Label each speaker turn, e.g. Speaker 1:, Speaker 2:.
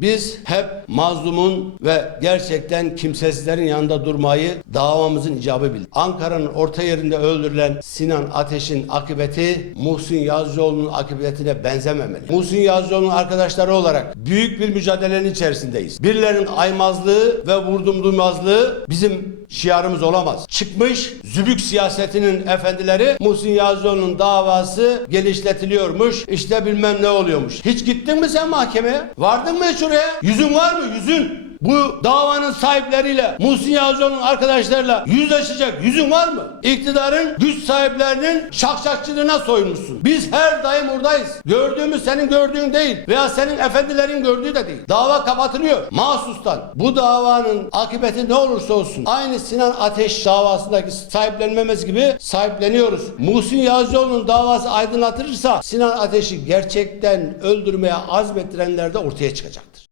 Speaker 1: Biz hep mazlumun ve gerçekten kimsesizlerin yanında durmayı davamızın icabı bildik. Ankara'nın orta yerinde öldürülen Sinan Ateş'in akıbeti Muhsin Yazıcıoğlu'nun akıbetine benzememeli. Muhsin Yazıcıoğlu'nun arkadaşları olarak büyük bir mücadelenin içerisindeyiz. Birilerinin aymazlığı ve vurdum duymazlığı bizim şiarımız olamaz. Çıkmış zübük siyasetinin efendileri Muhsin Yazıcıoğlu'nun davası geliştiriliyormuş. İşte bilmem ne oluyormuş. Hiç gittin mi sen mahkemeye? Vardın mı hiç oraya? Yüzün var mı? Yüzün. Bu davanın sahipleriyle, Muhsin Yazıcıoğlu'nun arkadaşlarıyla yüzleşecek yüzün var mı? İktidarın güç sahiplerinin şakşakçılığına soyunmuşsun. Biz her daim oradayız. Gördüğümüz senin gördüğün değil veya senin efendilerin gördüğü de değil. Dava kapatılıyor mahsustan. Bu davanın akıbeti ne olursa olsun aynı Sinan Ateş davasındaki sahiplenmemiz gibi sahipleniyoruz. Muhsin Yazıcıoğlu'nun davası aydınlatılırsa Sinan Ateş'i gerçekten öldürmeye azmettirenler de ortaya çıkacaktır.